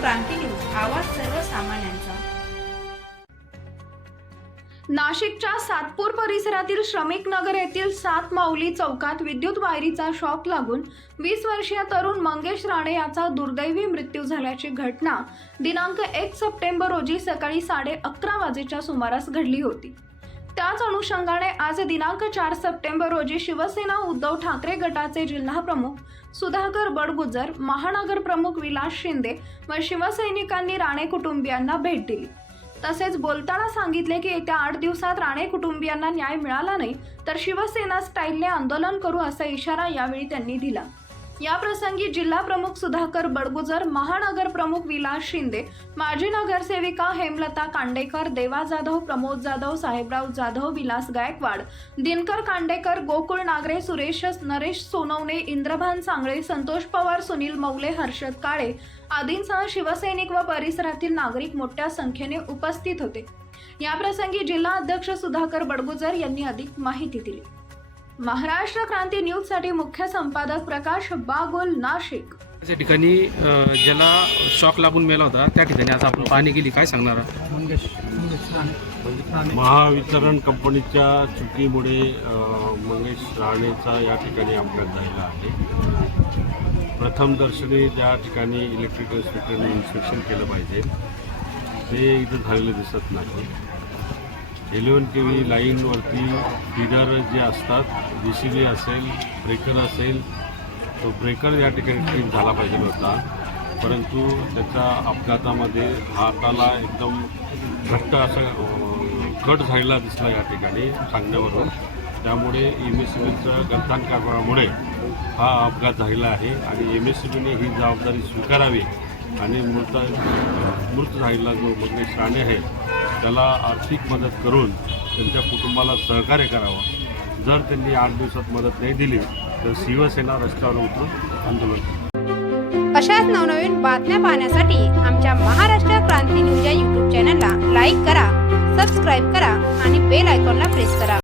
क्रांती news आवाज सर्वसामान्यांचा. नाशिकच्या सातपूर परिसरातील श्रमिक नगर येथील सात माऊली चौकात विद्युत वायरीचा शॉक लागून वीस वर्षीय तरुण मंगेश राणे याचा दुर्दैवी मृत्यू झाल्याची घटना दिनांक एक सप्टेंबर रोजी सकाळी साडे अकरा वाजेच्या सुमारास घडली होती. त्याच अनुषंगाने आज दिनांक चार सप्टेंबर रोजी शिवसेना उद्धव ठाकरे गटाचे जिल्हाप्रमुख सुधाकर बडगुजर महानगर प्रमुख विलास शिंदे व शिवसैनिकांनी राणे कुटुंबियांना भेट दिली. तसेच बोलताना सांगितले की येत्या आठ दिवसात राणे कुटुंबियांना न्याय मिळाला नाही तर शिवसेना स्टाईलने आंदोलन करू असा इशारा यावेळी त्यांनी दिला. या प्रसंगी जिल्हा प्रमुख सुधाकर बडगुजर महानगर प्रमुख विलास शिंदे माजी नगरसेविका हेमलता कांडेकर देवा जाधव प्रमोद जाधव साहेबराव जाधव विलास गायकवाड दिनकर कांडेकर गोकुळ नागरे सुरेश नरेश सोनवणे इंद्रभान सांगळे संतोष पवार सुनील मौले हर्षद काळे आदींसह शिवसैनिक व परिसरातील नागरिक मोठ्या संख्येने उपस्थित होते. या प्रसंगी जिल्हा अध्यक्ष सुधाकर बडगुजर यांनी अधिक माहिती दिली. महाराष्ट्र क्रांती न्यूजसाठी मुख्य संपादक प्रकाश बागोल नाशिक. त्या ठिकाणी अ, ज्याला शॉक लागून मेला होता त्या ठिकाणी आज आपण पाहणी केली. काय सांगणार? आहात? मंगेश मंगेश राणे. महावितरण कंपनीच्या चुकीमुळे अ, मंगेश राणेचा या ठिकाणी अपघात झालेला आहे. प्रथम दर्शनी ज्या ठिकाणी इलेक्ट्रिकल स्पीकरने इन्स्पेक्शन केलं पाहिजे ते इथं झालेलं दिसत नाही. इलेवन के व्ही लाईनवरती फीडर जे असतात जी सी बी असेल ब्रेकर असेल तो ब्रेकर या ठिकाणी ट्रीप झाला पाहिजे होता. परंतु त्याच्या अपघातामध्ये हाताला एकदम घट्ट असा कट झालेला दिसला या ठिकाणी सांगण्यावरून त्यामुळे एम एस सी बीचं गंथान कारभारामुळे हा अपघात झालेला आहे आणि एम एस सी बीने ही जबाबदारी स्वीकारावी आणि मृत मृत झालेला जो मंगेश राणे आहे त्याला आर्थिक मदत करून त्यांच्या कुटुंबाला सहकार्य करावं. जर त्यांनी आठ दिवसात मदत नाही दिली तर शिवसेना रस्त्यावर उतरून आंदोलन अशाच नवनवीन बातम्या पाहण्यासाठी आमच्या महाराष्ट्र क्रांती न्यूज या यूट्यूब चॅनलला लाईक करा सबस्क्राईब करा आणि बेल आयकॉनला प्रेस करा.